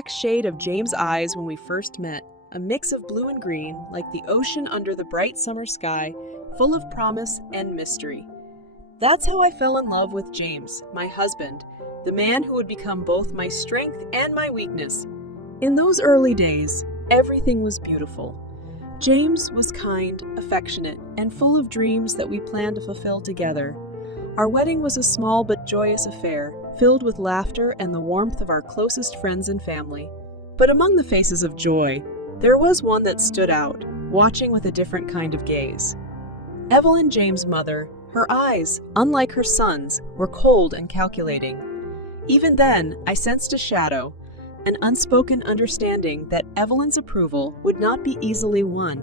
exact shade of James' eyes when we first met, a mix of blue and green, like the ocean under the bright summer sky, full of promise and mystery. That's how I fell in love with James, my husband, the man who would become both my strength and my weakness. In those early days, everything was beautiful. James was kind, affectionate, and full of dreams that we planned to fulfill together. Our wedding was a small but joyous affair, filled with laughter and the warmth of our closest friends and family. But among the faces of joy, there was one that stood out, watching with a different kind of gaze. Evelyn, James' mother, her eyes, unlike her son's, were cold and calculating. Even then, I sensed a shadow, an unspoken understanding that Evelyn's approval would not be easily won.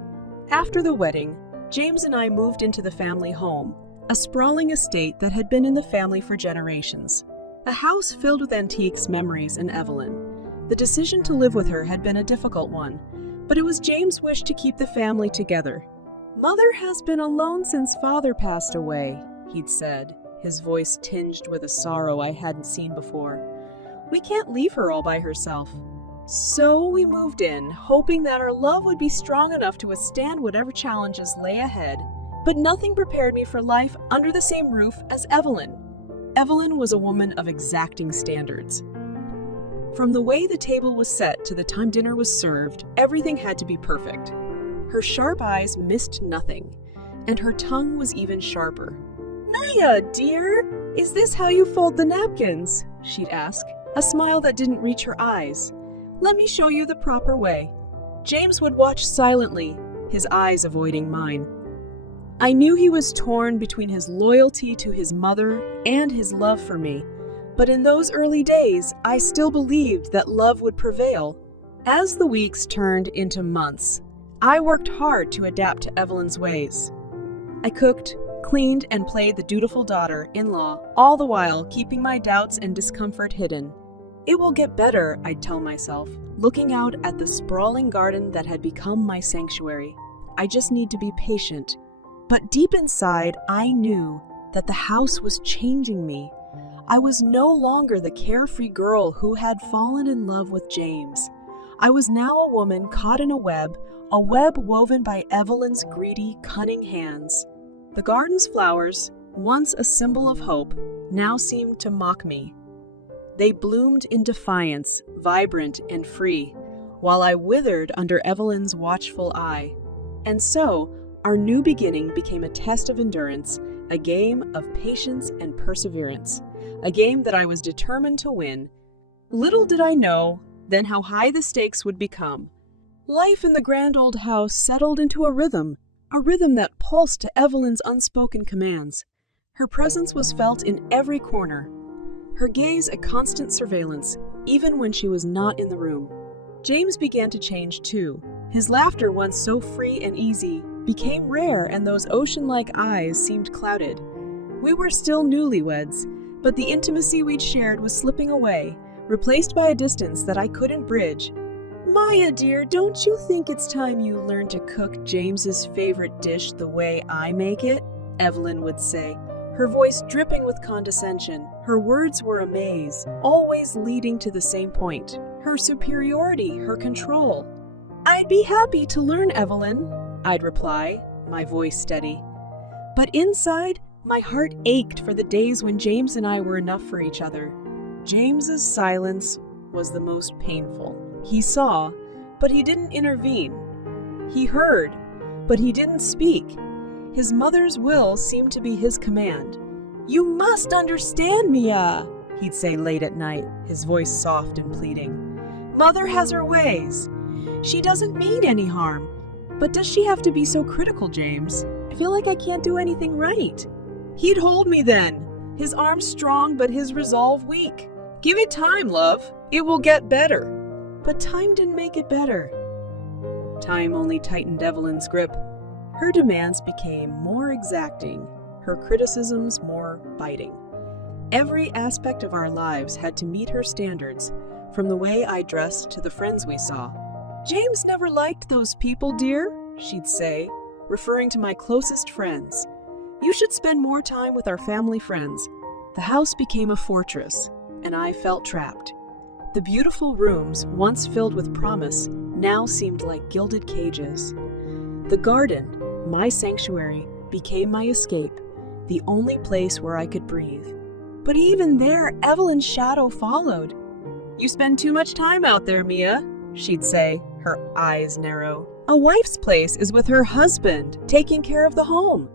After the wedding, James and I moved into the family home, a sprawling estate that had been in the family for generations. A house filled with antiques, memories, and Evelyn. The decision to live with her had been a difficult one, but it was James' wish to keep the family together. "Mother has been alone since Father passed away," he'd said, his voice tinged with a sorrow I hadn't seen before. "We can't leave her all by herself." So we moved in, hoping that our love would be strong enough to withstand whatever challenges lay ahead. But nothing prepared me for life under the same roof as Evelyn. Evelyn was a woman of exacting standards. From the way the table was set to the time dinner was served, everything had to be perfect. Her sharp eyes missed nothing, and her tongue was even sharper. "Maya, dear, is this how you fold the napkins?" she'd ask, a smile that didn't reach her eyes. "Let me show you the proper way." James would watch silently, his eyes avoiding mine. I knew he was torn between his loyalty to his mother and his love for me, but in those early days, I still believed that love would prevail. As the weeks turned into months, I worked hard to adapt to Evelyn's ways. I cooked, cleaned, and played the dutiful daughter-in-law, all the while keeping my doubts and discomfort hidden. It will get better, I'd tell myself, looking out at the sprawling garden that had become my sanctuary. I just need to be patient. But deep inside, I knew that the house was changing me. I was no longer the carefree girl who had fallen in love with James. I was now a woman caught in a web woven by Evelyn's greedy, cunning hands. The garden's flowers, once a symbol of hope, now seemed to mock me. They bloomed in defiance, vibrant and free, while I withered under Evelyn's watchful eye. And so, our new beginning became a test of endurance, a game of patience and perseverance, a game that I was determined to win. Little did I know then how high the stakes would become. Life in the grand old house settled into a rhythm that pulsed to Evelyn's unspoken commands. Her presence was felt in every corner, her gaze a constant surveillance, even when she was not in the room. James began to change too. His laughter, once so free and easy, became rare, and those ocean-like eyes seemed clouded. We were still newlyweds, but the intimacy we'd shared was slipping away, replaced by a distance that I couldn't bridge. "Maya, dear, don't you think it's time you learned to cook James's favorite dish the way I make it?" Evelyn would say, her voice dripping with condescension. Her words were a maze, always leading to the same point: her superiority, her control. "I'd be happy to learn, Evelyn," I'd reply, my voice steady. But inside, my heart ached for the days when James and I were enough for each other. James's silence was the most painful. He saw, but he didn't intervene. He heard, but he didn't speak. His mother's will seemed to be his command. "You must understand, Mia," he'd say late at night, his voice soft and pleading. "Mother has her ways. She doesn't mean any harm. But does she have to be so critical, James? I feel like I can't do anything right." He'd hold me then, his arms strong but his resolve weak. "Give it time, love. It will get better." But time didn't make it better. Time only tightened Evelyn's grip. Her demands became more exacting, her criticisms more biting. Every aspect of our lives had to meet her standards, from the way I dressed to the friends we saw. "James never liked those people, dear," she'd say, referring to my closest friends. "You should spend more time with our family friends." The house became a fortress, and I felt trapped. The beautiful rooms, once filled with promise, now seemed like gilded cages. The garden, my sanctuary, became my escape, the only place where I could breathe. But even there, Evelyn's shadow followed. "You spend too much time out there, Mia," she'd say, her eyes narrow. "A wife's place is with her husband, taking care of the home."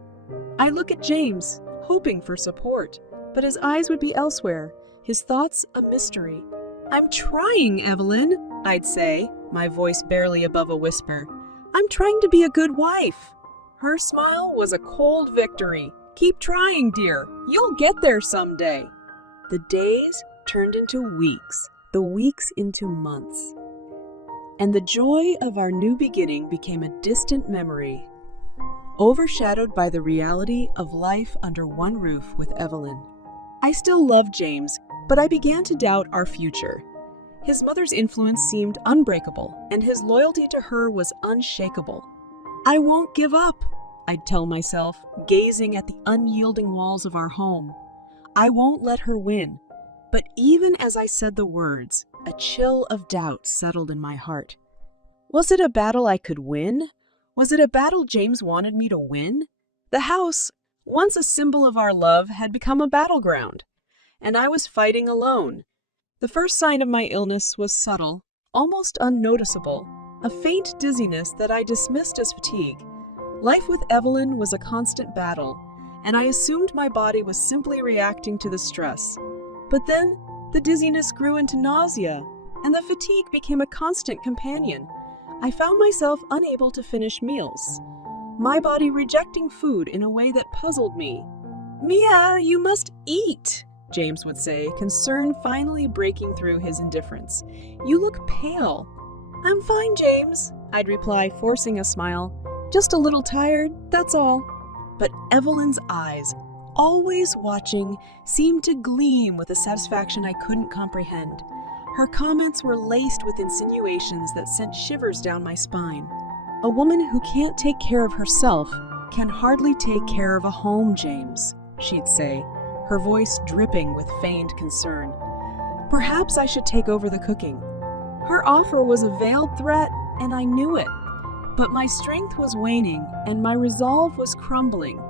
I look at James, hoping for support, but his eyes would be elsewhere, his thoughts a mystery. "I'm trying, Evelyn," I'd say, my voice barely above a whisper. "I'm trying to be a good wife." Her smile was a cold victory. "Keep trying, dear. You'll get there someday." The days turned into weeks, the weeks into months. And the joy of our new beginning became a distant memory, overshadowed by the reality of life under one roof with Evelyn. I still loved James, but I began to doubt our future. His mother's influence seemed unbreakable, and his loyalty to her was unshakable. "I won't give up," I'd tell myself, gazing at the unyielding walls of our home. "I won't let her win." But even as I said the words, a chill of doubt settled in my heart. Was it a battle I could win? Was it a battle James wanted me to win? The house, once a symbol of our love, had become a battleground, and I was fighting alone. The first sign of my illness was subtle, almost unnoticeable, a faint dizziness that I dismissed as fatigue. Life with Evelyn was a constant battle, and I assumed my body was simply reacting to the stress. But then, the dizziness grew into nausea, and the fatigue became a constant companion. I found myself unable to finish meals, my body rejecting food in a way that puzzled me. "Mia, you must eat," James would say, concern finally breaking through his indifference. "You look pale." "I'm fine, James," I'd reply, forcing a smile. "Just a little tired, that's all." But Evelyn's eyes, always watching, seemed to gleam with a satisfaction I couldn't comprehend. Her comments were laced with insinuations that sent shivers down my spine. "A woman who can't take care of herself can hardly take care of a home, James," she'd say, her voice dripping with feigned concern. Perhaps I should take over the cooking. Her offer was a veiled threat, and I knew it. But my strength was waning, and my resolve was crumbling.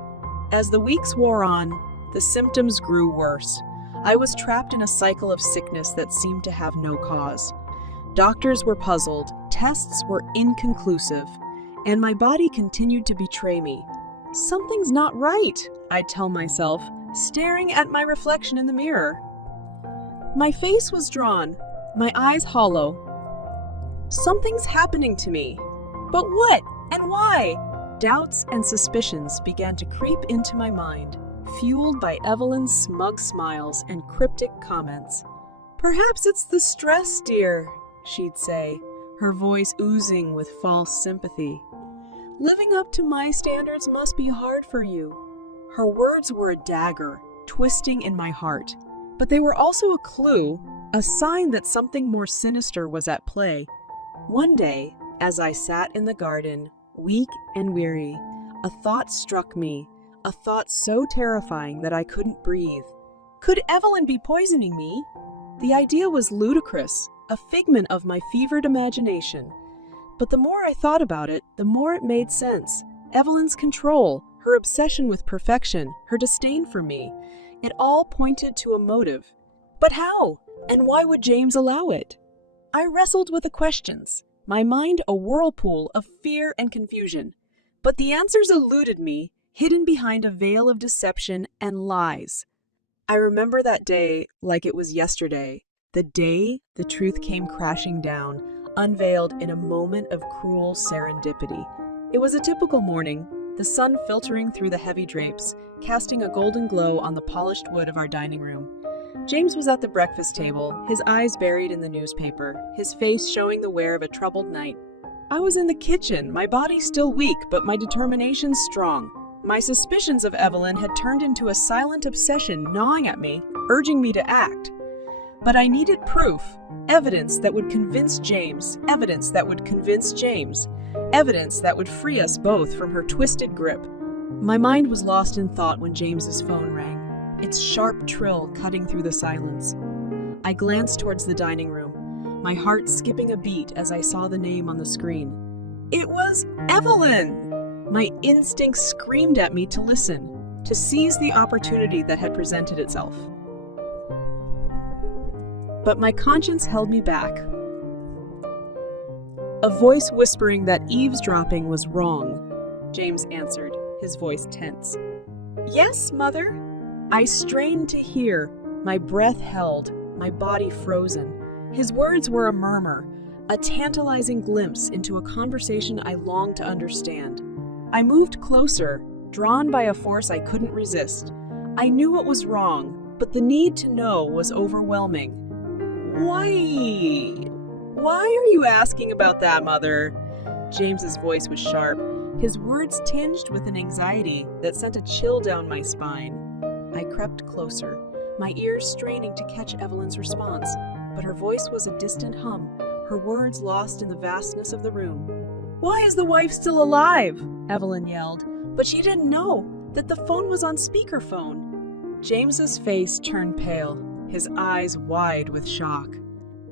As the weeks wore on, the symptoms grew worse. I was trapped in a cycle of sickness that seemed to have no cause. Doctors were puzzled, tests were inconclusive, and my body continued to betray me. "Something's not right," I'd tell myself, staring at my reflection in the mirror. My face was drawn, my eyes hollow. Something's happening to me. But what and why? Doubts and suspicions began to creep into my mind, fueled by Evelyn's smug smiles and cryptic comments. "Perhaps it's the stress, dear," she'd say, her voice oozing with false sympathy. "Living up to my standards must be hard for you." Her words were a dagger, twisting in my heart, but they were also a clue, a sign that something more sinister was at play. One day, as I sat in the garden, weak and weary, a thought struck me, a thought so terrifying that I couldn't breathe. Could Evelyn be poisoning me? The idea was ludicrous, a figment of my fevered imagination. But the more I thought about it, the more it made sense. Evelyn's control, her obsession with perfection, her disdain for me, it all pointed to a motive. But how? And why would James allow it? I wrestled with the questions, my mind a whirlpool of fear and confusion. But the answers eluded me, hidden behind a veil of deception and lies. I remember that day like it was yesterday, the day the truth came crashing down, unveiled in a moment of cruel serendipity. It was a typical morning, the sun filtering through the heavy drapes, casting a golden glow on the polished wood of our dining room. James was at the breakfast table, his eyes buried in the newspaper, his face showing the wear of a troubled night. I was in the kitchen, my body still weak, but my determination strong. My suspicions of Evelyn had turned into a silent obsession gnawing at me, urging me to act. But I needed proof, evidence that would convince James, evidence that would convince James, evidence that would free us both from her twisted grip. My mind was lost in thought when James's phone rang, its sharp trill cutting through the silence. I glanced towards the dining room. my heart skipping a beat as I saw the name on the screen. It was Evelyn! My instincts screamed at me to listen, to seize the opportunity that had presented itself. But my conscience held me back. A voice whispering that eavesdropping was wrong. James answered, his voice tense. Yes, Mother. I strained to hear, my breath held, my body frozen. His words were a murmur, a tantalizing glimpse into a conversation I longed to understand. I moved closer, drawn by a force I couldn't resist. I knew what was wrong, but the need to know was overwhelming. Why are you asking about that, Mother? James's voice was sharp, his words tinged with an anxiety that sent a chill down my spine. I crept closer, my ears straining to catch Evelyn's response, but her voice was a distant hum, her words lost in the vastness of the room. Why is the wife still alive? Evelyn yelled, but she didn't know that the phone was on speakerphone. James's face turned pale, his eyes wide with shock.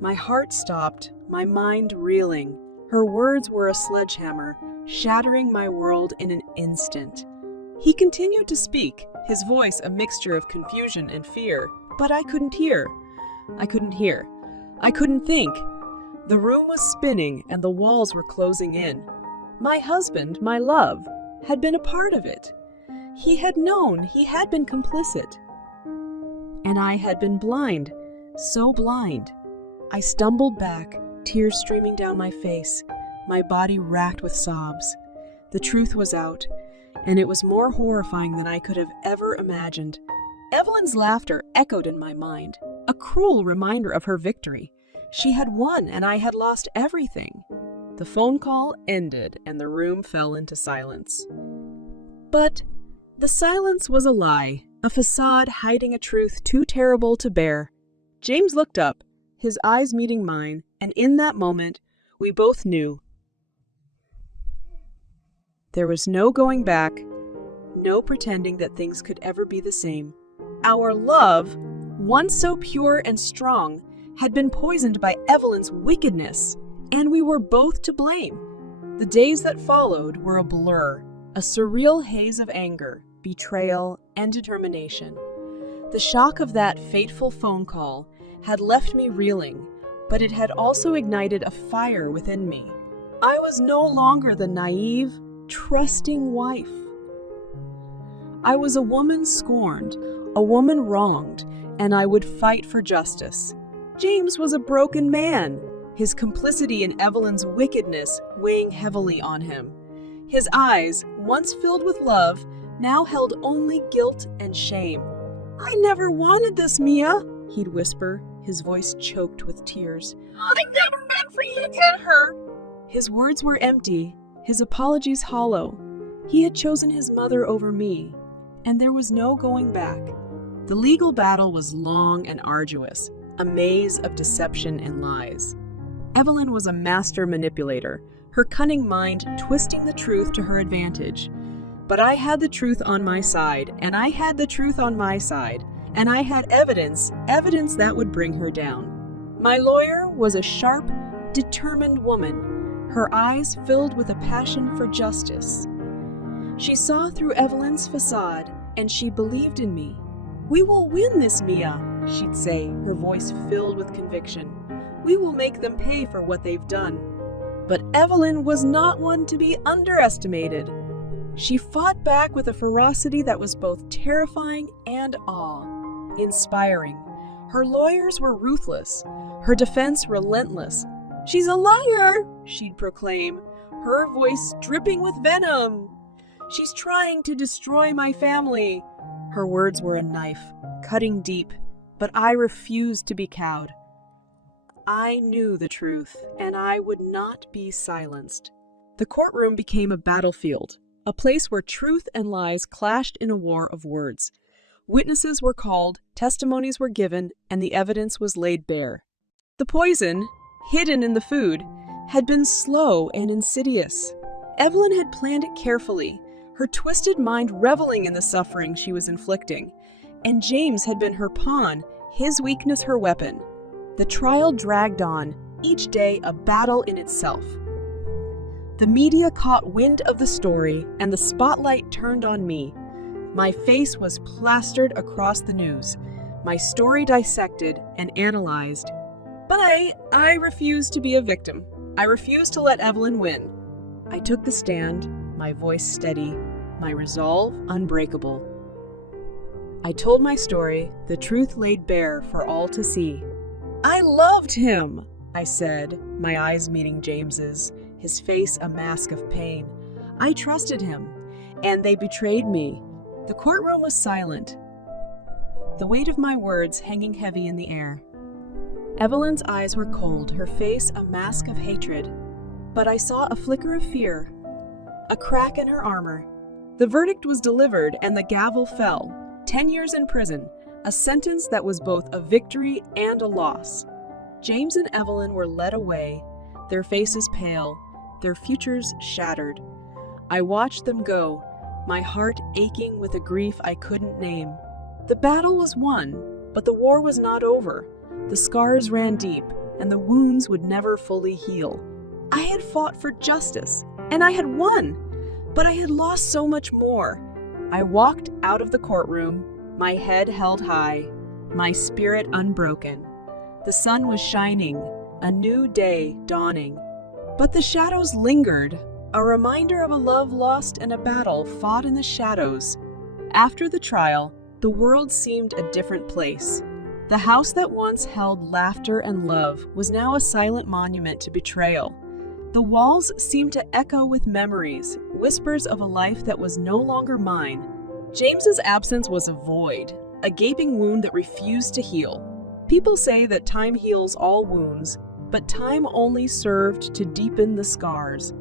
My heart stopped, my mind reeling. Her words were a sledgehammer, shattering my world in an instant. He continued to speak, his voice a mixture of confusion and fear, but I couldn't hear. I couldn't think. The room was spinning and the walls were closing in. My husband, my love, had been a part of it. He had known, he had been complicit. And I had been blind, so blind. I stumbled back, tears streaming down my face, my body racked with sobs. The truth was out, and it was more horrifying than I could have ever imagined. Evelyn's laughter echoed in my mind, a cruel reminder of her victory. She had won, and I had lost everything. The phone call ended, and the room fell into silence. But the silence was a lie, a facade hiding a truth too terrible to bear. James looked up, his eyes meeting mine, and in that moment, we both knew. There was no going back, no pretending that things could ever be the same. Our love, once so pure and strong, had been poisoned by Evelyn's wickedness, and we were both to blame. The days that followed were a blur, a surreal haze of anger, betrayal, and determination. The shock of that fateful phone call had left me reeling, but it had also ignited a fire within me. I was no longer the naive, trusting wife. I was a woman scorned, a woman wronged, and I would fight for justice. James was a broken man, his complicity in Evelyn's wickedness weighing heavily on him. His eyes, once filled with love, now held only guilt and shame. I never wanted this, Mia, he'd whisper, his voice choked with tears. I never meant for you to get her. His words were empty, his apologies hollow. He had chosen his mother over me, and there was no going back. The legal battle was long and arduous, a maze of deception and lies. Evelyn was a master manipulator, her cunning mind twisting the truth to her advantage. But I had the truth on my side, and I had the truth on my side, and I had evidence that would bring her down. My lawyer was a sharp, determined woman, her eyes filled with a passion for justice. She saw through Evelyn's facade, and she believed in me. We will win this, Mia, she'd say, her voice filled with conviction. We will make them pay for what they've done. But Evelyn was not one to be underestimated. She fought back with a ferocity that was both terrifying and awe-inspiring. Her lawyers were ruthless, her defense relentless. She's a liar, she'd proclaim, her voice dripping with venom. She's trying to destroy my family. Her words were a knife, cutting deep, but I refused to be cowed. I knew the truth, and I would not be silenced. The courtroom became a battlefield, a place where truth and lies clashed in a war of words. Witnesses were called, testimonies were given, and the evidence was laid bare. The poison, hidden in the food, had been slow and insidious. Evelyn had planned it carefully, her twisted mind reveling in the suffering she was inflicting, and James had been her pawn, his weakness her weapon. The trial dragged on, each day a battle in itself. The media caught wind of the story, and the spotlight turned on me. My face was plastered across the news, my story dissected and analyzed. But I refused to be a victim. I refused to let Evelyn win. I took the stand, my voice steady, my resolve unbreakable. I told my story, the truth laid bare for all to see. I loved him, I said, my eyes meeting James's, his face a mask of pain. I trusted him, and they betrayed me. The courtroom was silent, the weight of my words hanging heavy in the air. Evelyn's eyes were cold, her face a mask of hatred. But I saw a flicker of fear, a crack in her armor. The verdict was delivered, and the gavel fell. 10 years in prison, a sentence that was both a victory and a loss. James and Evelyn were led away, their faces pale, their futures shattered. I watched them go, my heart aching with a grief I couldn't name. The battle was won, but the war was not over. The scars ran deep, and the wounds would never fully heal. I had fought for justice, and I had won, but I had lost so much more. I walked out of the courtroom, my head held high, my spirit unbroken. The sun was shining, a new day dawning. But the shadows lingered, a reminder of a love lost and a battle fought in the shadows. After the trial, the world seemed a different place. The house that once held laughter and love was now a silent monument to betrayal. The walls seemed to echo with memories, whispers of a life that was no longer mine. James's absence was a void, a gaping wound that refused to heal. People say that time heals all wounds, but time only served to deepen the scars.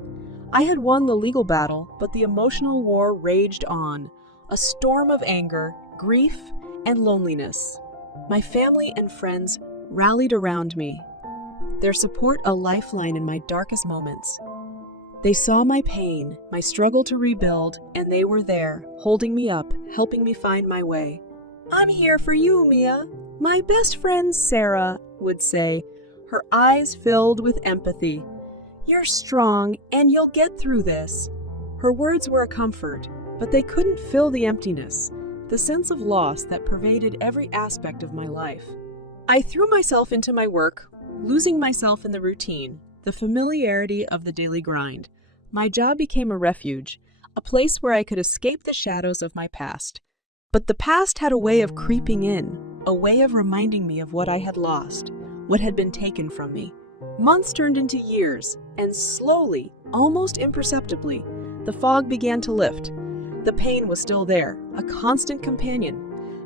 I had won the legal battle, but the emotional war raged on, a storm of anger, grief, and loneliness. My family and friends rallied around me, their support a lifeline in my darkest moments. They saw my pain, my struggle to rebuild, and they were there, holding me up, helping me find my way. "I'm here for you, Mia," my best friend Sarah would say, her eyes filled with empathy. "You're strong, and you'll get through this." Her words were a comfort, but they couldn't fill the emptiness, the sense of loss that pervaded every aspect of my life. I threw myself into my work, losing myself in the routine, the familiarity of the daily grind. My job became a refuge, a place where I could escape the shadows of my past. But the past had a way of creeping in, a way of reminding me of what I had lost, what had been taken from me. Months turned into years, and slowly, almost imperceptibly, the fog began to lift. The pain was still there, a constant companion,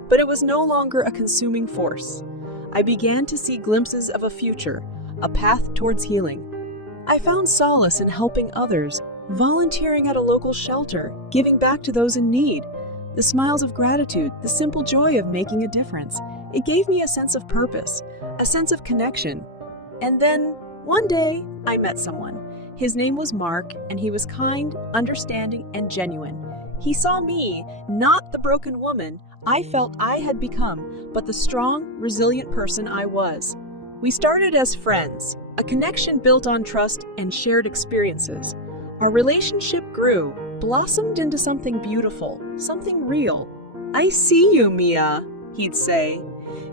but it was no longer a consuming force. I began to see glimpses of a future, a path towards healing. I found solace in helping others, volunteering at a local shelter, giving back to those in need. The smiles of gratitude, the simple joy of making a difference. It gave me a sense of purpose, a sense of connection. And then, one day, I met someone. His name was Mark, and he was kind, understanding, and genuine. He saw me, not the broken woman I felt I had become, but the strong, resilient person I was. We started as friends, a connection built on trust and shared experiences. Our relationship grew, blossomed into something beautiful, something real. "I see you, Mia," he'd say,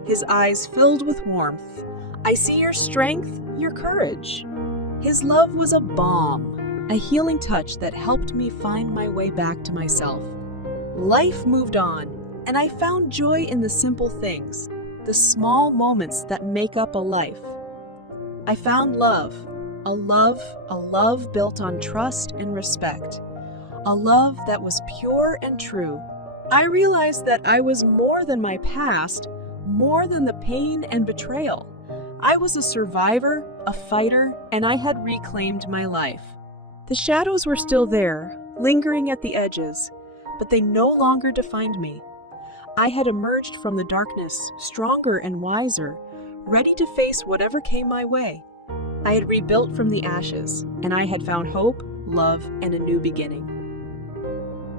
his eyes filled with warmth. "I see your strength, your courage." His love was a balm, a healing touch that helped me find my way back to myself. Life moved on, and I found joy in the simple things, the small moments that make up a life. I found love, a love built on trust and respect, a love that was pure and true. I realized that I was more than my past, more than the pain and betrayal. I was a survivor, a fighter, and I had reclaimed my life. The shadows were still there, lingering at the edges, but they no longer defined me. I had emerged from the darkness, stronger and wiser, ready to face whatever came my way. I had rebuilt from the ashes, and I had found hope, love, and a new beginning.